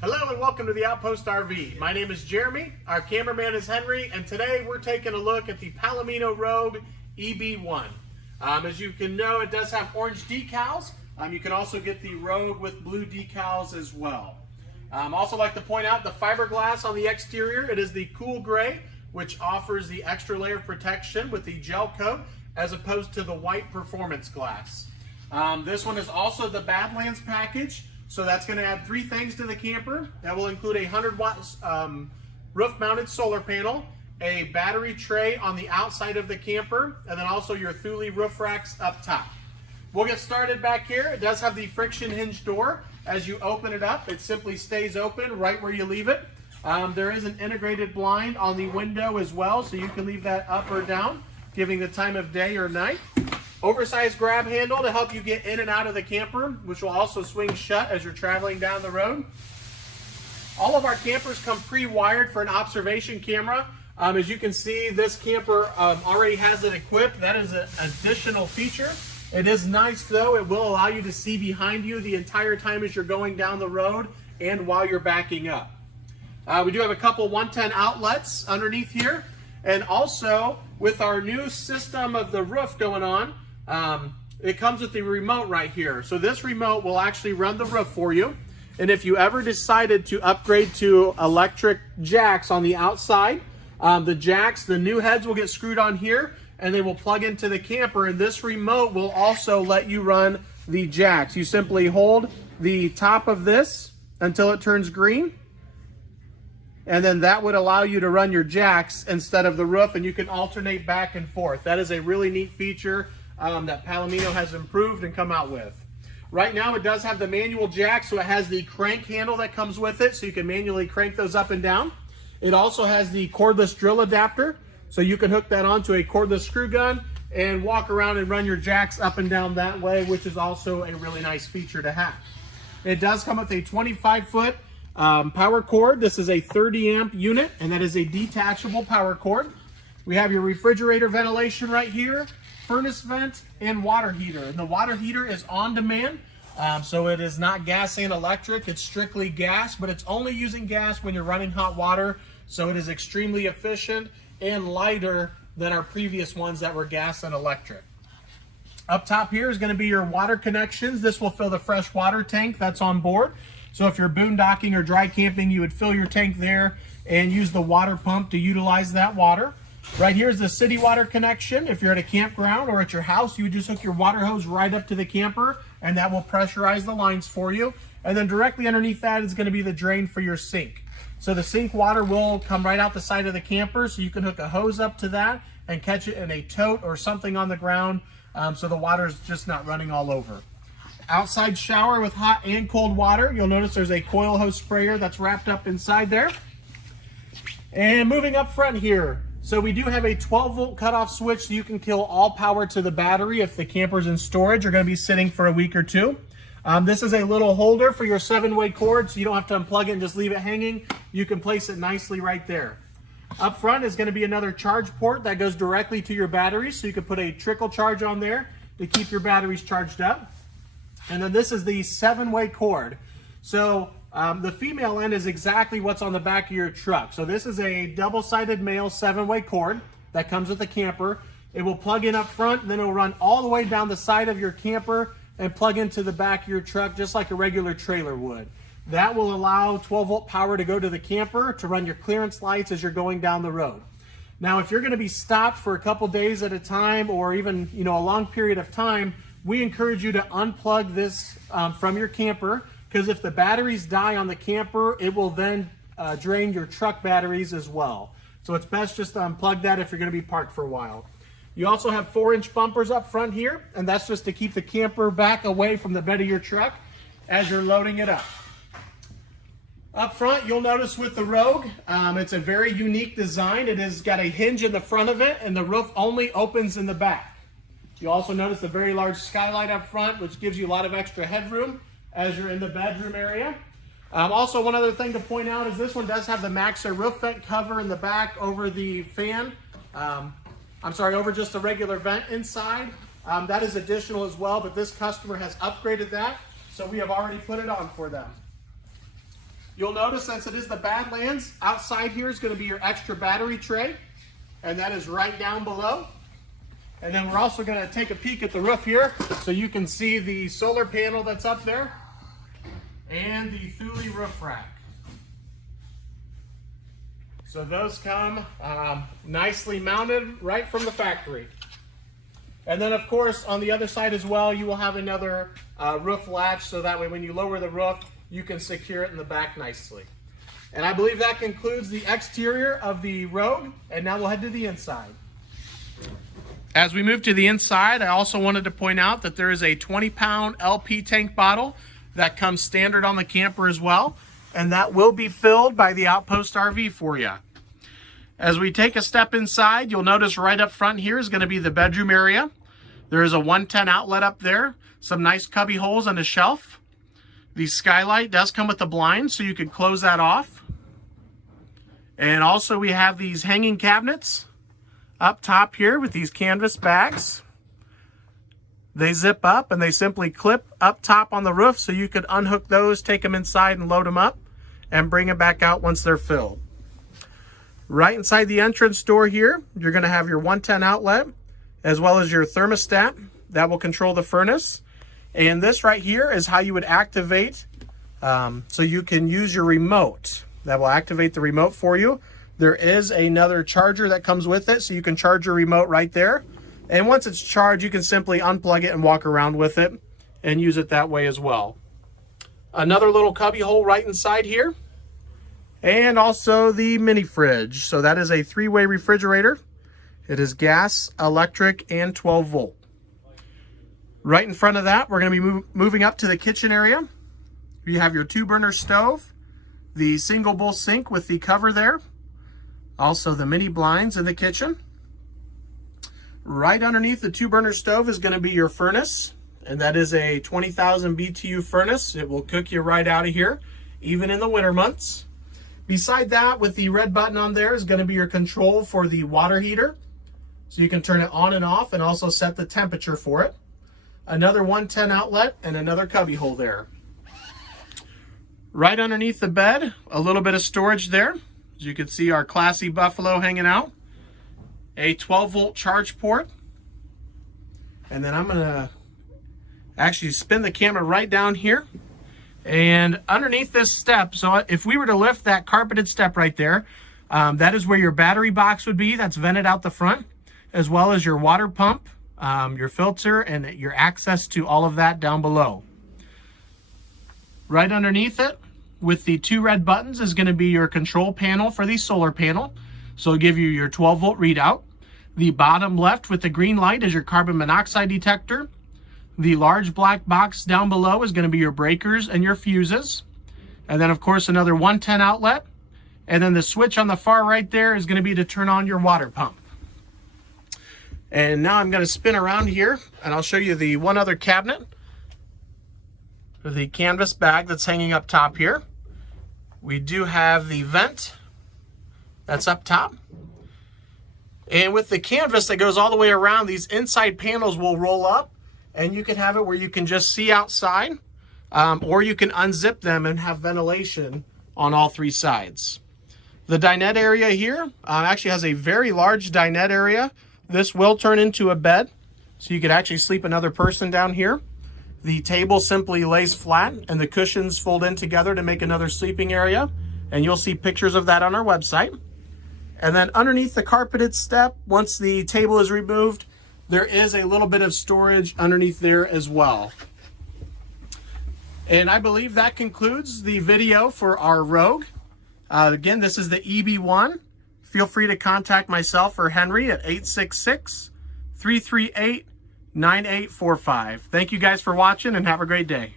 Hello and welcome to the Outpost RV. My name is Jeremy, our cameraman is Henry, and today we're taking a look at the Palomino Rogue EB1. As you can know, it does have orange decals. You can also get the Rogue with blue decals as well. Also like to point out the fiberglass on the exterior. It is the cool gray, which offers the extra layer of protection with the gel coat as opposed to the white performance glass. This one is also the Badlands package. So that's going to add three things to the camper. That will include a 100-watt roof-mounted solar panel, a battery tray on the outside of the camper, and then also your Thule roof racks up top. We'll get started back here. It does have the friction hinge door. As you open it up, it simply stays open right where you leave it. There is an integrated blind on the window as well, so you can leave that up or down, giving the time of day or night. Oversized grab handle to help you get in and out of the camper, which will also swing shut as you're traveling down the road. All of our campers come pre-wired for an observation camera. As you can see, this camper already has it equipped. That is an additional feature. It is nice though. It will allow you to see behind you the entire time as you're going down the road and while you're backing up. We do have a couple 110 outlets underneath here. And also, with our new system of the roof going on, it comes with the remote right here. So this remote will actually run the roof for you. And if you ever decided to upgrade to electric jacks on the outside, the new heads will get screwed on here and they will plug into the camper. And this remote will also let you run the jacks. You simply hold the top of this until it turns green. And then that would allow you to run your jacks instead of the roof, and you can alternate back and forth. That is a really neat feature that Palomino has improved and come out with. Right now it does have the manual jack, so it has the crank handle that comes with it, so you can manually crank those up and down. It also has the cordless drill adapter, so you can hook that onto a cordless screw gun and walk around and run your jacks up and down that way, which is also a really nice feature to have. It does come with a 25-foot power cord. This is a 30 amp unit, and that is a detachable power cord. We have your refrigerator ventilation right here, furnace vent, and water heater. And the water heater is on demand, so it is not gas and electric. It's strictly gas, but it's only using gas when you're running hot water, so it is extremely efficient and lighter than our previous ones that were gas and electric. Up top here is going to be your water connections. This will fill the fresh water tank that's on board. So if you're boondocking or dry camping, you would fill your tank there and use the water pump to utilize that water. Right here is the city water connection. If you're at a campground or at your house, you would just hook your water hose right up to the camper, and that will pressurize the lines for you. And then directly underneath that is going to be the drain for your sink. So the sink water will come right out the side of the camper, so you can hook a hose up to that and catch it in a tote or something on the ground, so the water is just not running all over. Outside shower with hot and cold water. You'll notice there's a coil hose sprayer that's wrapped up inside there. And moving up front here, so we do have a 12-volt cutoff switch, so you can kill all power to the battery if the camper's in storage or going to be sitting for a week or two. This is a little holder for your 7-way cord, so you don't have to unplug it and just leave it hanging. You can place it nicely right there. Up front is going to be another charge port that goes directly to your batteries, so you can put a trickle charge on there to keep your batteries charged up. And then this is the 7-way cord. So the female end is exactly what's on the back of your truck. So this is a double-sided male 7-way cord that comes with the camper. It will plug in up front, and then it will run all the way down the side of your camper and plug into the back of your truck just like a regular trailer would. That will allow 12-volt power to go to the camper to run your clearance lights as you're going down the road. Now, if you're going to be stopped for a couple days at a time, or even a long period of time, we encourage you to unplug this from your camper, because if the batteries die on the camper, it will then drain your truck batteries as well. So it's best just to unplug that if you're going to be parked for a while. You also have 4-inch bumpers up front here, and that's just to keep the camper back away from the bed of your truck as you're loading it up. Up front, you'll notice with the Rogue, it's a very unique design. It has got a hinge in the front of it, and the roof only opens in the back. You also notice the very large skylight up front, which gives you a lot of extra headroom as you're in the bedroom area. Also, one other thing to point out is this one does have the Maxxer roof vent cover in the back over the fan. Over just the regular vent inside. That is additional as well, but this customer has upgraded that, so we have already put it on for them. You'll notice, since it is the Badlands, outside here is going to be your extra battery tray, and that is right down below. And then we're also going to take a peek at the roof here so you can see the solar panel that's up there and the Thule roof rack. So those come nicely mounted right from the factory. And then, of course, on the other side as well, you will have another roof latch, so that way when you lower the roof, you can secure it in the back nicely. And I believe that concludes the exterior of the Rogue, and now we'll head to the inside. As we move to the inside, I also wanted to point out that there is a 20-pound LP tank bottle that comes standard on the camper as well, and that will be filled by the Outpost RV for you. As we take a step inside, you'll notice right up front here is going to be the bedroom area. There is a 110 outlet up there, some nice cubby holes and a shelf. The skylight does come with a blind, so you can close that off. And also we have these hanging cabinets up top here with these canvas bags. They zip up and they simply clip up top on the roof, so you could unhook those, take them inside and load them up and bring them back out once they're filled. Right inside the entrance door here, you're going to have your 110 outlet as well as your thermostat that will control the furnace. And this right here is how you would activate, so you can use your remote. That will activate the remote for you. There is another charger that comes with it, so you can charge your remote right there. And once it's charged, you can simply unplug it and walk around with it and use it that way as well. Another little cubby hole right inside here. And also the mini fridge. So that is a 3-way refrigerator. It is gas, electric, and 12 volt. Right in front of that, we're going to be moving up to the kitchen area. You have your 2-burner stove, the single bowl sink with the cover there, also the mini blinds in the kitchen. Right underneath the 2-burner stove is going to be your furnace, and that is a 20,000 BTU furnace. It will cook you right out of here, even in the winter months. Beside that, with the red button on there, is going to be your control for the water heater. So you can turn it on and off and also set the temperature for it. Another 110 outlet and another cubby hole there. Right underneath the bed, a little bit of storage there. As you can see, our classy Buffalo hanging out. A 12 volt charge port. And then I'm going to actually spin the camera right down here. And underneath this step, so if we were to lift that carpeted step right there, that is where your battery box would be. That's vented out the front, as well as your water pump, your filter, and your access to all of that down below. Right underneath it, with the 2 red buttons, is going to be your control panel for the solar panel. So it'll give you your 12 volt readout. The bottom left with the green light is your carbon monoxide detector. The large black box down below is going to be your breakers and your fuses. And then, of course, another 110 outlet. And then the switch on the far right there is going to be to turn on your water pump. And now I'm going to spin around here, and I'll show you the one other cabinet. The canvas bag that's hanging up top here. We do have the vent that's up top. And with the canvas that goes all the way around, these inside panels will roll up, and you can have it where you can just see outside, or you can unzip them and have ventilation on all 3 sides. The dinette area here actually has a very large dinette area. This will turn into a bed, so you could actually sleep another person down here. The table simply lays flat, and the cushions fold in together to make another sleeping area, and you'll see pictures of that on our website. And then underneath the carpeted step, once the table is removed, there is a little bit of storage underneath there as well. And I believe that concludes the video for our Rogue. Again, this is the EB1. Feel free to contact myself or Henry at 866-338-9845. Thank you guys for watching, and have a great day.